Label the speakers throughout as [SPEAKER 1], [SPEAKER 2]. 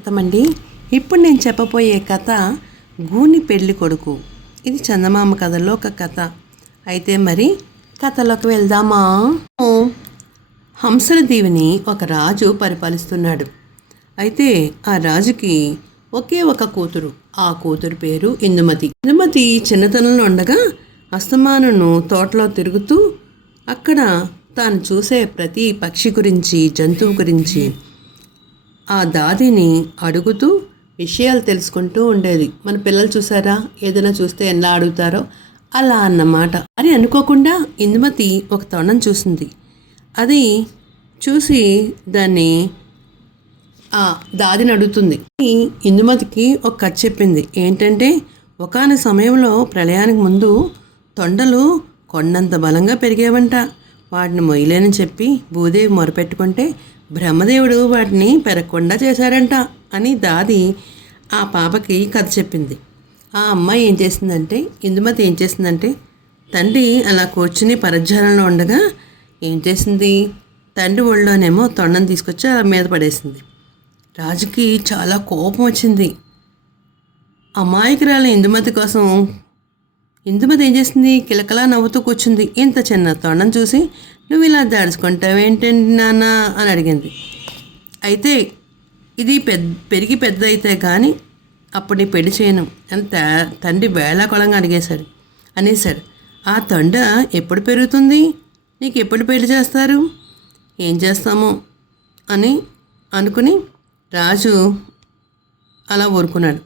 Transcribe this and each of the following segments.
[SPEAKER 1] స్వాగతమండి ఇప్పుడు నేను చెప్పబోయే కథ గూని పెళ్ళి కొడుకు. ఇది చందమామ కథలో ఒక కథ. అయితే మరి కథలోకి వెళ్దామా? హంసల దీవిని ఒక రాజు పరిపాలిస్తున్నాడు. అయితే ఆ రాజుకి ఒకే ఒక కూతురు. ఆ కూతురు పేరు ఇందుమతి. ఇందుమతి చిన్నతనంలో ఉండగా అస్తమానను తోటలో తిరుగుతూ అక్కడ తాను చూసే ప్రతి పక్షి గురించి జంతువు గురించి ఆ దాదిని అడుగుతూ విషయాలు తెలుసుకుంటూ ఉండేది. మన పిల్లలు చూసారా? ఏదైనా చూస్తే ఎలా అడుగుతారో? అలా అన్నమాట. అని అనుకోకుండా ఇందుమతి ఒక తొండం చూసింది. అది చూసి దాన్ని ఆ దాదిని అడుగుతుంది. ఇందుమతికి ఒక కథ చెప్పింది. ఏంటంటే ఒకాన సమయంలో ప్రళయానికి ముందు తొండలు కొండంత బలంగా పెరిగేవంట. వాటిని మొయ్యలేనని చెప్పి భూదేవి మొరపెట్టుకుంటే బ్రహ్మదేవుడు వాటిని పెరగకుండా చేశారంట అని దాది ఆ పాపకి కథ చెప్పింది. ఆ అమ్మాయి ఏం చేసిందంటే ఇందుమతి ఏం చేసిందంటే తండ్రి అలా కూర్చుని పరధ్యానంలో ఉండగా ఏం చేసింది? తండ్రి ఒళ్ళోనేమో తొండం తీసుకొచ్చి అలా మీద పడేసింది. రాజుకి చాలా కోపం వచ్చింది. అమాయకురాలు ఇందుమతి కోసం ఇందుమతి ఏం చేసింది? కిలకలా నవ్వుతూ కూర్చుంది. ఇంత చిన్న తొండం చూసి నువ్వు ఇలా దాడుచుకుంటావేంటండి నాన్న? అని అడిగింది. అయితే ఇది పెద్ద పెరిగి పెద్ద అయితే కానీ అప్పుడు నీ పెళ్ళి చేయను అని తండ్రి వేళాకొళంగా అడిగేశాడు అనేశాడు ఆ తొండ ఎప్పుడు పెరుగుతుంది? నీకు ఎప్పుడు పెళ్ళి చేస్తారు? ఏం చేస్తామో? అని అనుకుని రాజు అలా ఊరుకున్నాడు.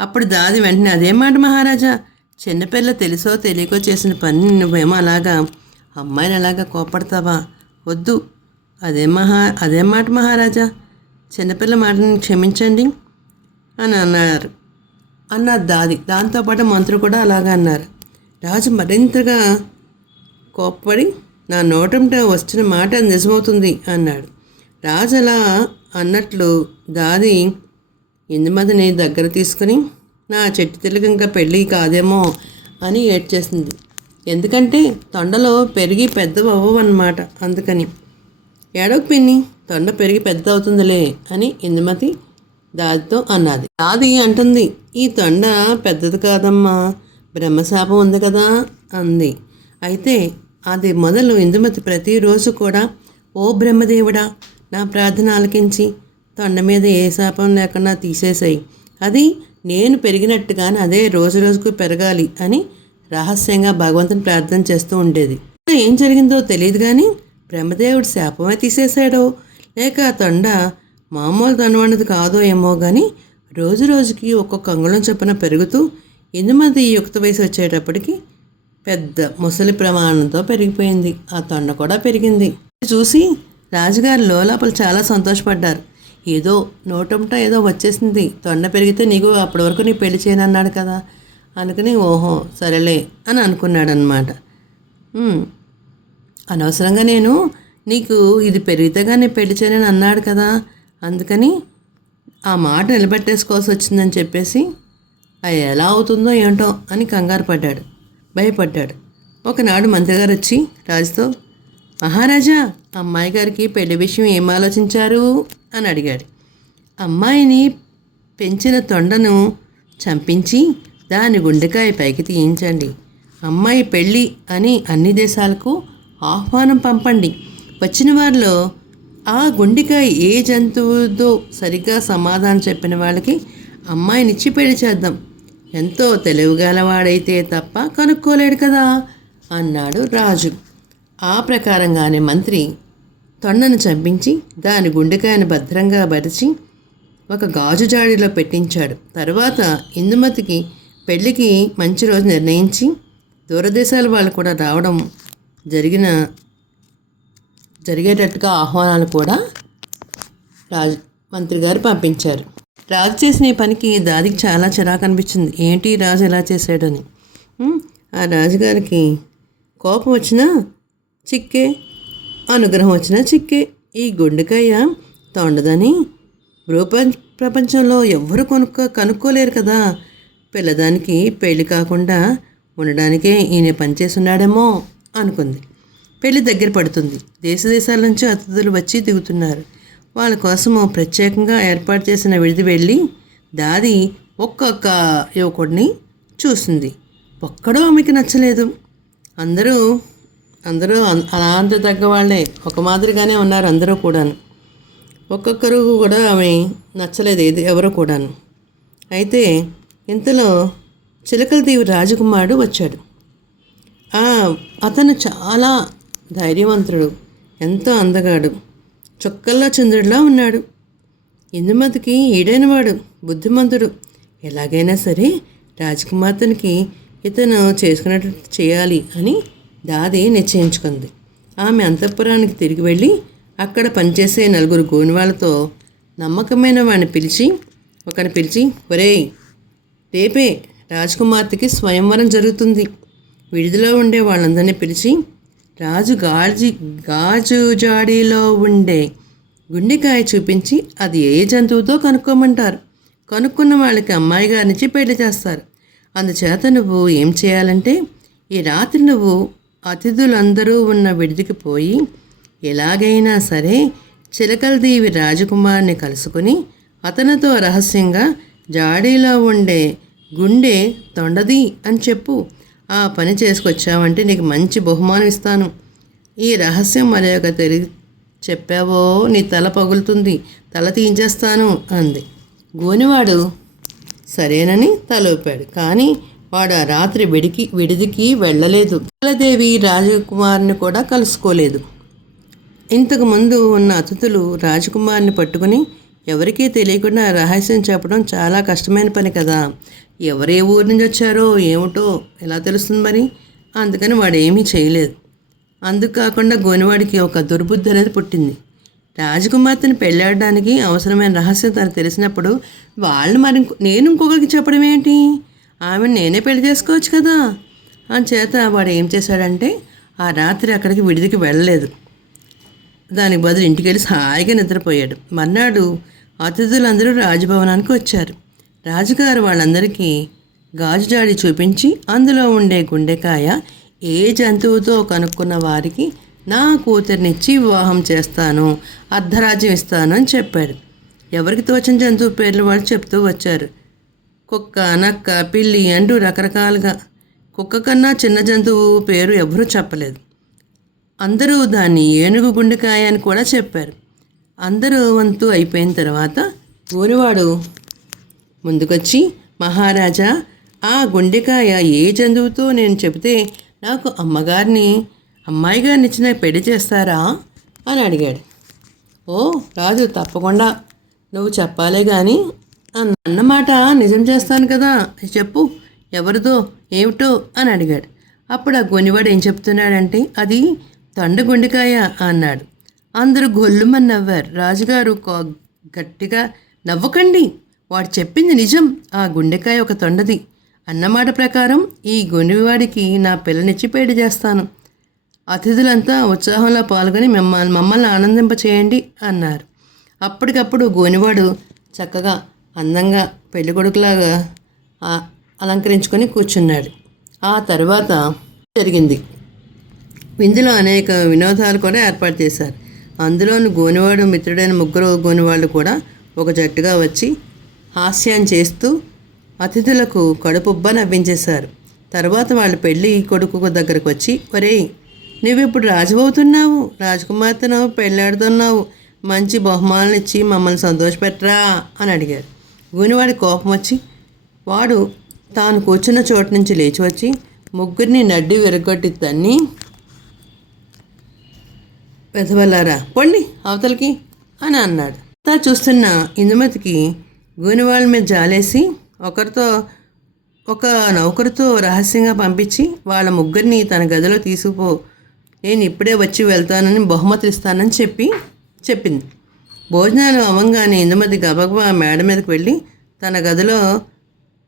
[SPEAKER 1] అప్పుడు దాది వెంటనే అదే మాట మహారాజా? చిన్నపిల్ల తెలుసో తెలియకో చేసిన పని నువ్వేమో అలాగా అమ్మాయిని అలాగా కోపడతావా? వద్దు. అదే మహా అదే మాట మహారాజా. చిన్నపిల్ల మాటని క్షమించండి అని అన్నారు. అన్నారు దాది దాంతోపాటు మంత్రులు కూడా అలాగా అన్నారు. రాజు మరింతగా కోప్పడి నా నోటంట వచ్చిన మాట నిజమవుతుంది అన్నాడు. రాజు అలా అన్నట్లు దాది ఇందుమతిని దగ్గర తీసుకుని నా చెట్టు తెలుగు ఇంకా పెళ్ళి కాదేమో అని ఏడ్చేసింది. ఎందుకంటే తొండలో పెరిగి పెద్ద అందుకని ఏడోకి పిన్ని తొండ పెరిగి పెద్ద అవుతుందిలే అని ఇందుమతి దాదితో అన్నది. దాది అంటుంది ఈ తొండ పెద్దది కాదమ్మా బ్రహ్మశాపం ఉంది కదా అంది. అయితే అది మొదలు ఇందుమతి ప్రతిరోజు కూడా ఓ బ్రహ్మదేవుడా నా ప్రార్థన ఆలకించి తొండ మీద ఏ శాపం లేకుండా తీసేసాయి. అది నేను పెరిగినట్టుగానే అదే రోజు రోజుకు పెరగాలి అని రహస్యంగా భగవంతుని ప్రార్థన చేస్తూ ఉండేది. ఏం జరిగిందో తెలియదు కానీ బ్రహ్మదేవుడు శాపమే తీసేశాడో లేక ఆ తొండ మామూలు తనవాడిది కాదో ఏమో కానీ రోజు రోజుకి ఒక్కొక్క అంగుళం చొప్పున పెరుగుతూ ఎనిమిది యుక్త వయసు వచ్చేటప్పటికి పెద్ద ముసలి ప్రమాణంతో పెరిగిపోయింది. ఆ తొండ కూడా పెరిగింది. చూసి రాజుగారు లోపల చాలా సంతోషపడ్డారు. ఏదో నోటంట ఏదో వచ్చేసింది. తొండ పెరిగితే నీకు అప్పటి వరకు నీ పెళ్ళి చేయనన్నాడు కదా. అందుకని ఓహో సరేలే అని అనుకున్నాడనమాట అనవసరంగా నేను నీకు ఇది పెరిగితే కానీ పెళ్ళి చేయనని అన్నాడు కదా అందుకని ఆ మాట నిలబెట్టేసుకోవాల్సి వచ్చిందని చెప్పేసి అది ఎలా అవుతుందో ఏంటో అని కంగారు పడ్డాడు భయపడ్డాడు. ఒకనాడు మంత్రి గారు వచ్చి రాజుతో మహారాజా అమ్మాయి గారికి పెళ్ళి విషయం ఏం ఆలోచించారు? అని అడిగాడు. అమ్మాయిని పెంచిన తొండను చంపించి దాని గుండెకాయ పైకి తీయించండి. అమ్మాయి పెళ్ళి అని అన్ని దేశాలకు ఆహ్వానం పంపండి. వచ్చిన వారిలో ఆ గుండెకాయ ఏ జంతువుదో సరిగ్గా సమాధానం చెప్పిన వాళ్ళకి అమ్మాయినిచ్చి పెళ్ళి చేద్దాం. ఎంతో తెలివిగలవాడైతే తప్ప కనుక్కోలేడు కదా అన్నాడు రాజు. ఆ ప్రకారంగానే మంత్రి తొండను చంపించి దాని గుండెకాయను భద్రంగా బరిచి ఒక గాజు జాడీలో పెట్టించాడు. తర్వాత ఇందుమతికి పెళ్ళికి మంచి రోజు నిర్ణయించి దూరదేశాల వాళ్ళు కూడా రావడం జరిగిన జరిగేటట్టుగా ఆహ్వానాలు కూడా రాజు మంత్రి గారు పంపించారు. రాజు చేసిన ఈ పనికి దాదికి చాలా చిరాకు అనిపించింది. ఏంటి రాజు ఎలా చేశాడని? ఆ రాజుగారికి కోపం వచ్చినా చిక్కే అనుగ్రహం వచ్చినా చిక్కే. ఈ గుండెకాయ తొండదని భూప ప్రపంచంలో ఎవ్వరు కొనుక్క కనుక్కోలేరు కదా. పిల్లదానికి పెళ్ళి కాకుండా ఉండడానికే ఈయన పనిచేస్తున్నాడేమో అనుకుంది. పెళ్ళి దగ్గర పడుతుంది. దేశ దేశాల నుంచి అతిథులు వచ్చి దిగుతున్నారు. వాళ్ళ కోసము ప్రత్యేకంగా ఏర్పాటు చేసిన విడిది వెళ్ళి దాది ఒక్కొక్క యువకుడిని చూసింది ఒక్కడో ఆమెకి నచ్చలేదు. అందరూ అందరూ అం- అలాంటి తగ్గ వాళ్ళే. ఒక మాదిరిగానే ఉన్నారు అందరూ కూడాను. ఒక్కొక్కరు కూడా ఆమె నచ్చలేదు. ఏది ఎవరు కూడాను. అయితే ఇంతలో చిలకలదేవి రాజకుమారుడు వచ్చాడు. అతను చాలా ధైర్యవంతుడు ఎంతో అందగాడు చొక్కల్లా చంద్రుడిలా ఉన్నాడు. ఇందుమతికి ఏడైనవాడు బుద్ధిమంతుడు. ఎలాగైనా సరే రాజకుమార్తెనికి ఇతను చేసుకున్నట్టు చేయాలి అని దాది నిశ్చయించుకుంది. ఆమె అంతఃపురానికి తిరిగి వెళ్ళి అక్కడ పనిచేసే నలుగురు గోనివాళ్ళతో నమ్మకమైన వాడిని పిలిచి ఒకని పిలిచి ఒరేయ్ రేపే రాజకుమార్తెకి స్వయంవరం జరుగుతుంది. విడిదిలో ఉండే వాళ్ళందరినీ పిలిచి రాజు గాజి గాజు జాడీలో ఉండే గుండెకాయ చూపించి అది ఏ జంతువుతో కనుక్కోమంటారు? కనుక్కున్న వాళ్ళకి అమ్మాయి గారినిచ్చి పెళ్ళి చేస్తారు. అందుచేత నువ్వు ఏం చేయాలంటే ఈ రాత్రి నువ్వు అతిథులందరూ ఉన్న విడిదికి పోయి ఎలాగైనా సరే చిలకలదీవి రాజకుమార్ని కలుసుకుని అతనితో రహస్యంగా జాడీలో ఉండే గుండె తొండది అని చెప్పు. ఆ పని చేసుకొచ్చావంటే నీకు మంచి బహుమానం ఇస్తాను. ఈ రహస్యం మరొక తెలియ చెప్పావో? నీ తల పగులుతుంది. తల తీయించేస్తాను అంది. గోనివాడు సరేనని తల ఊపాడు కానీ వాడు ఆ రాత్రి విడికి విడిదికి వెళ్ళలేదు. దేవి రాజకుమార్ని కూడా కలుసుకోలేదు. ఇంతకు ముందు ఉన్న అతిథులు రాజకుమార్ని పట్టుకుని ఎవరికీ తెలియకుండా రహస్యం చెప్పడం చాలా కష్టమైన పని కదా. ఎవరు ఏ ఊరి నుంచి వచ్చారో ఏమిటో ఎలా తెలుస్తుంది మరి? అందుకని వాడు ఏమీ చేయలేదు. అందుకు కాకుండా గోనివాడికి ఒక దుర్బుద్ధి అనేది పుట్టింది. రాజకుమార్తెను పెళ్ళాడడానికి అవసరమైన రహస్యం తను తెలిసినప్పుడు వాళ్ళు మరి నేను ఇంకొకరికి చెప్పడం ఏంటి? ఆమెను నేనే పెళ్ళి చేసుకోవచ్చు కదా. అని చేత వాడు ఏం చేశాడంటే ఆ రాత్రి అక్కడికి విడిదికి వెళ్ళలేదు. దానికి బదులు ఇంటికి వెళ్ళి హాయిగా నిద్రపోయాడు. మర్నాడు అతిథులందరూ రాజభవనానికి వచ్చారు. రాజుగారు వాళ్ళందరికీ గాజు జాడి చూపించి అందులో ఉండే గుండెకాయ ఏ జంతువుతో కనుక్కున్న వారికి నా కూతురినిచ్చి వివాహం చేస్తాను అర్ధరాజ్యం ఇస్తాను అని చెప్పాడు. ఎవరికి తోచిన జంతువు పేర్లు వాళ్ళు చెప్తూ వచ్చారు. కుక్క నక్క పిల్లి అంటూ రకరకాలుగా కుక్క కన్నా చిన్న జంతువు పేరు ఎవరూ చెప్పలేదు. అందరూ దాన్ని ఏనుగు గుండెకాయ అని కూడా చెప్పారు. అందరూ వంతు అయిపోయిన తర్వాత ఊరివాడు ముందుకొచ్చి మహారాజా ఆ గుండెకాయ ఏ జంతువుతో నేను చెబితే నాకు అమ్మగారిని అమ్మాయి గారిని ఇచ్చిన పెళ్ళి చేస్తారా? అని అడిగాడు. ఓ రాజు తప్పకుండా. నువ్వు చెప్పాలే కానీ అన్నమాట నిజం చేస్తాను కదా చెప్పు. ఎవరిదో ఏమిటో? అని అడిగాడు. అప్పుడు ఆ గొనివాడు ఏం చెప్తున్నాడంటే అది తొండ గుండెకాయ అన్నాడు. అందరూ గొల్లుమని నవ్వారు రాజుగారు గట్టిగా నవ్వకండి. వాడు చెప్పింది నిజం. ఆ గుండెకాయ ఒక తొండది. అన్నమాట ప్రకారం ఈ గుండెవాడికి నా పిల్లనిచ్చి పేడి చేస్తాను. అతిథులంతా ఉత్సాహంలో పాల్గొని మిమ్మల్ని మమ్మల్ని ఆనందింపచేయండి అన్నారు. అప్పటికప్పుడు గోనివాడు చక్కగా అందంగా పెళ్ళికొడుకులాగా అలంకరించుకొని కూర్చున్నాడు. ఆ తర్వాత జరిగింది. ఇందులో అనేక వినోదాలు కూడా ఏర్పాటు చేశారు. అందులోని గోనివాడు మిత్రుడైన ముగ్గురు గోనివాళ్ళు కూడా ఒక జట్టుగా వచ్చి హాస్యం చేస్తూ అతిథులకు కడుపుబ్బ నవ్వించేశారు. తర్వాత వాళ్ళ పెళ్ళి కొడుకు దగ్గరకు వచ్చి ఒరేయ్ నువ్వు ఇప్పుడు రాజువవుతున్నావు రాజకుమార్తెను పెళ్ళాడుతున్నావు మంచి బహుమానులు ఇచ్చి మమ్మల్ని సంతోషపెట్టరా అని అడిగారు. గూనివాడి కోపం వచ్చి వాడు తాను కూర్చున్న చోటు నుంచి లేచి వచ్చి ముగ్గురిని నడ్డి విరగొట్టి తన్ని వెతవల్లారా పొండి అవతలకి అని అన్నాడు. తా చూస్తున్న ఇందుమతికి గూనివాళ్ళ మీద జాలేసి ఒకరితో ఒక నౌకరుతో రహస్యంగా పంపించి వాళ్ళ ముగ్గురిని తన గదిలో తీసుకుపో నేను ఇప్పుడే వచ్చి వెళ్తానని బహుమతులు ఇస్తానని చెప్పి చెప్పింది. భోజనాలు అవ్వంగానే ఇందుమతి గబగబా మేడ మీదకి వెళ్ళి తన గదిలో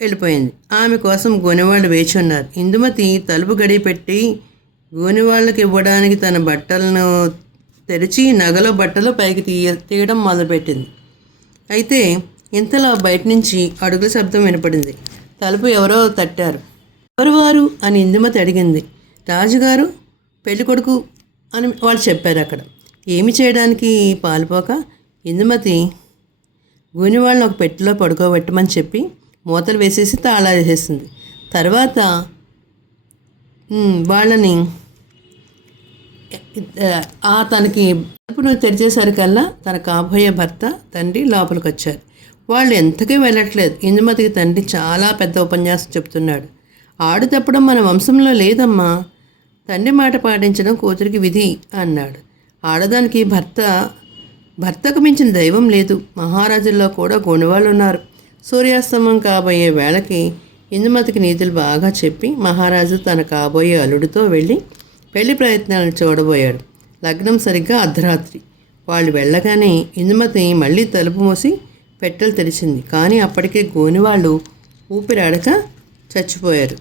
[SPEAKER 1] వెళ్ళిపోయింది. ఆమె కోసం గోనెవాళ్ళు వేచి ఉన్నారు. ఇందుమతి తలుపు గడి పెట్టి గోనెవాళ్ళకి ఇవ్వడానికి తన బట్టలను తెరిచి నగలో బట్టలు పైకి తీయ తీయడం మొదలుపెట్టింది. అయితే ఇంతలో బయట నుంచి అడుగుల శబ్దం వినపడింది. తలుపు ఎవరో తట్టారు. ఎవరు వారు అని ఇందుమతి అడిగింది. రాజుగారు పెళ్ళి కొడుకు అని వాళ్ళు చెప్పారు అక్కడ. ఏమి చేయడానికి పాలుపోక ఇందుమతి గూనివాళ్ళని ఒక పెట్టెలో పడుకోబెట్టమని చెప్పి మూతలు వేసేసి తాళా వేసేసింది. తర్వాత వాళ్ళని ఆ తనకి తలుపును తెరిచేసరికల్లా తన కాబోయే భర్త తండ్రి లోపలికి వచ్చారు వాళ్ళు ఎంతకీ వెళ్ళట్లేదు. ఇందుమతికి తండ్రి చాలా పెద్ద ఉపన్యాసం చెప్తున్నాడు. ఆడు తప్పడం మన వంశంలో లేదమ్మా. తండ్రి మాట పాటించడం కూతురికి విధి అన్నాడు. ఆడదానికి భర్త భర్తకు మించిన దైవం లేదు. మహారాజుల్లో కూడా గుణవాళ్ళు ఉన్నారు సూర్యాస్తమం కాబోయే వేళకి ఇందుమతికి నీతులు బాగా చెప్పి మహారాజు తన కాబోయే అల్లుడితో వెళ్ళి పెళ్ళి ప్రయత్నాలను చూడబోయాడు. లగ్నం సరిగ్గా అర్ధరాత్రి. వాళ్ళు వెళ్ళగానే ఇందుమతి మళ్ళీ తలుపు మూసి పెట్టెలు తెరిచింది. కానీ అప్పటికే గోనివాళ్ళు ఊపిరాడక చచ్చిపోయారు.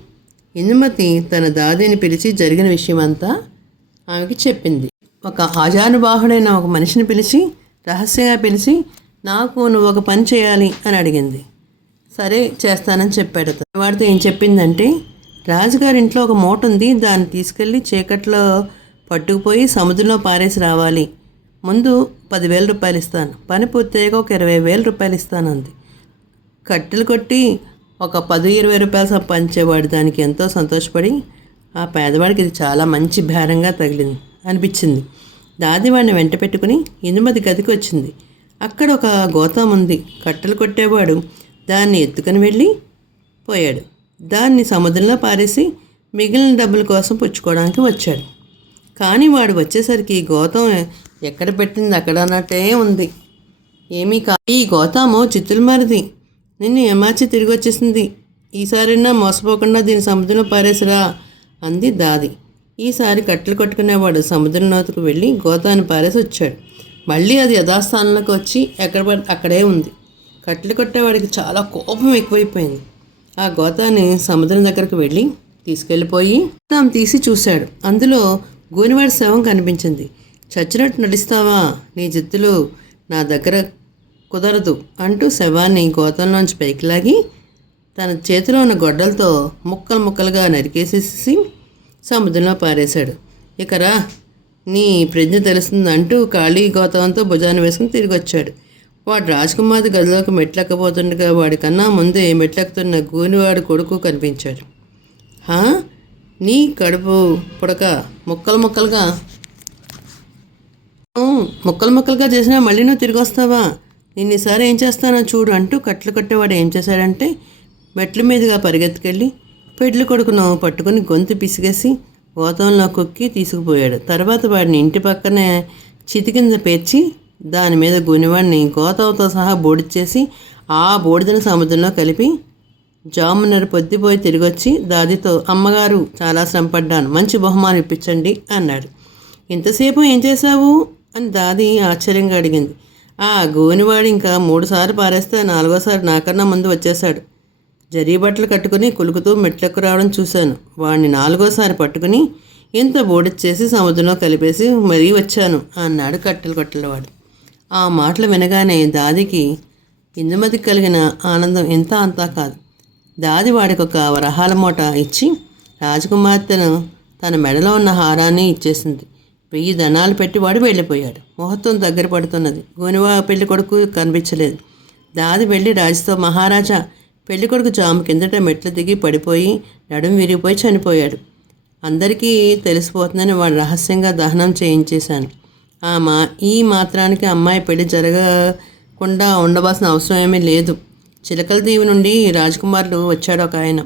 [SPEAKER 1] ఇందుమతి తన దాదిని పిలిచి జరిగిన విషయమంతా ఆమెకి చెప్పింది. ఒక ఆజానుబాహుడైన ఒక మనిషిని పిలిచి రహస్యంగా పిలిచి నాకు నువ్వు ఒక పని చేయాలి అని అడిగింది. సరే చేస్తానని చెప్పాడు వాడితో ఏం చెప్పిందంటే రాజుగారి ఇంట్లో ఒక మూట ఉంది దాన్ని తీసుకెళ్ళి చీకట్లో పట్టుకుపోయి సముద్రంలో పారేసి రావాలి. ముందు పదివేల రూపాయలు ఇస్తాను. పని పూర్తయ్యాక ఒక ఇరవై వేల రూపాయలు ఇస్తాను అంది. కట్టెలు కొట్టి ఒక పది ఇరవై రూపాయలు సంపాదించేవాడు దానికి ఎంతో సంతోషపడి ఆ పేదవాడికి ఇది చాలా మంచి భారంగా తగిలింది అనిపించింది. దాదివాడిని వెంట పెట్టుకుని ఇనుమతి గదికి వచ్చింది. అక్కడ ఒక గోతం ఉంది కట్టెలు కొట్టేవాడు దాన్ని ఎత్తుకుని వెళ్ళి పోయాడు. దాన్ని సముద్రంలో పారేసి మిగిలిన డబ్బుల కోసం పుచ్చుకోవడానికి వచ్చాడు. కానీ వాడు వచ్చేసరికి గోతం ఎక్కడ పెట్టింది అక్కడ అన్నట్టే ఉంది. ఏమీ కా ఈ గోతామో చిత్తులు మారిది నిన్ను ఏమార్చి తిరిగి వచ్చేసింది? ఈసారైనా మోసపోకుండా దీని సముద్రంలో పారేసిరా? అంది దాది. ఈసారి కట్టెలు కొట్టుకునేవాడు సముద్రం నోతుకు వెళ్ళి గోతాన్ని పారేసి వచ్చాడు. మళ్ళీ అది యథాస్థానంలోకి వచ్చి ఎక్కడ పడితే అక్కడే ఉంది. కట్టెలు కొట్టేవాడికి చాలా కోపం ఎక్కువైపోయింది. ఆ గోతాన్ని సముద్రం దగ్గరకు వెళ్ళి తీసుకెళ్ళిపోయి తాము తీసి చూశాడు. అందులో గోనివాడి శవం కనిపించింది. చచ్చినట్టు నడుస్తావా నీ జిత్తులు నా దగ్గర కుదరదు అంటూ శవాన్ని గోతంలోంచి పైకి లాగి తన చేతిలో ఉన్న గొడ్డలతో ముక్కలు ముక్కలుగా నరికేసేసి సముద్రంలో పారేశాడు. ఇకరా నీ ప్రజ్ఞ తెలుస్తుంది అంటూ ఖాళీ గోతంతో భుజాన్ని వేసుకుని తిరిగి వచ్చాడు వాడు రాజకుమారి గదిలోకి మెట్లెక్కబోతుండగా వాడికన్నా ముందే మెట్లెక్కుతున్న గూనివాడి కొడుకు కనిపించాడు. హా? నీ కడుపు పుడక ముక్కలు ముక్కలుగా. ముక్కలు ముక్కలుగా చేసినా మళ్ళీ నువ్వు తిరిగి వస్తావా నిన్నసారి ఏం చేస్తానో చూడు అంటూ కట్లు కట్టేవాడు ఏం చేశాడంటే మెట్ల మీదుగా పరిగెత్తుకెళ్ళి పెడ్లి కొడుకును పట్టుకుని గొంతు పిసిగేసి గోతంలో కుక్కి తీసుకుపోయాడు. తర్వాత వాడిని ఇంటి పక్కనే చితి కింద పేర్చి దాని మీద గునివాడిని గోతంతో సహా బోడిచ్చేసి ఆ బోడిదను సముద్రంలో కలిపి జామున్నర పొద్దుపోయి తిరిగొచ్చి దాదితో అమ్మగారు చాలా శ్రమపడ్డాను మంచి బహుమానం ఇప్పించండి అన్నాడు. ఇంతసేపు ఏం చేశావు? అని దాది ఆశ్చర్యంగా అడిగింది. ఆ గోనివాడు ఇంకా మూడుసార్లు పారేస్తే నాలుగోసారి నాకన్నా ముందు వచ్చేశాడు. జరీ బట్టలు కట్టుకుని కులుకుతూ మెట్లెక్కు రావడం చూశాను. వాడిని నాలుగోసారి పట్టుకుని ఇంత బోడిచ్చేసి సముద్రంలో కలిపేసి మరీ వచ్చాను అన్నాడు కట్టెలు కొట్టలవాడు. ఆ మాటలు వినగానే దాదికి ఇందుమతికి కలిగిన ఆనందం ఎంత అంతా కాదు. దాది వాడికి ఒక వరహాల మూట ఇచ్చి రాజకుమార్తెను తన మెడలో ఉన్న హారాన్ని ఇచ్చేసింది. వెయ్యి దనాలు పెట్టి వాడు వెళ్ళిపోయాడు. ముహూర్తం దగ్గర పడుతున్నది. గోనివా పెళ్ళి కొడుకు కనిపించలేదు. దాది వెళ్ళి రాజుతో మహారాజా పెళ్ళి కొడుకు జాము కిందట మెట్లు దిగి పడిపోయి నడుం విరిగిపోయి చనిపోయాడు. అందరికీ తెలిసిపోతుందని వాడు రహస్యంగా దహనం చేయించేశాను. ఆ మా ఈ మాత్రానికి అమ్మాయి పెళ్ళి జరగకుండా ఉండవలసిన అవసరం ఏమీ లేదు. చిలకల దీవి నుండి రాజకుమారుడు వచ్చాడు ఒక ఆయన.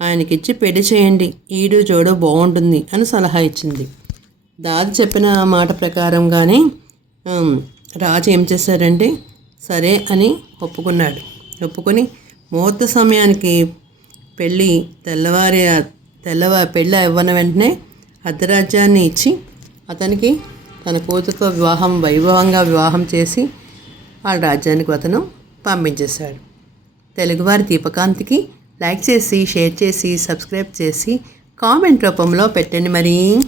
[SPEAKER 1] ఆయనకిచ్చి పెళ్ళి చేయండి ఈడు జోడు బాగుంటుంది అని సలహా ఇచ్చింది. దాది చెప్పిన మాట ప్రకారంగానే కానీ రాజు ఏం చేశారంటే సరే అని ఒప్పుకున్నాడు. ఒప్పుకొని ముహూర్త సమయానికి పెళ్ళి తెల్లవారి తెల్లవారి పెళ్ళి అవ్వన వెంటనే అర్ధరాజ్యాన్ని ఇచ్చి అతనికి తన కూతురుతో వివాహం వైభవంగా వివాహం చేసి వాళ్ళ రాజ్యానికి అతను పంపించేశాడు. తెలుగువారి దీపకాంతికి లైక్ చేసి షేర్ చేసి సబ్స్క్రైబ్ చేసి కామెంట్ రూపంలో పెట్టండి మరి.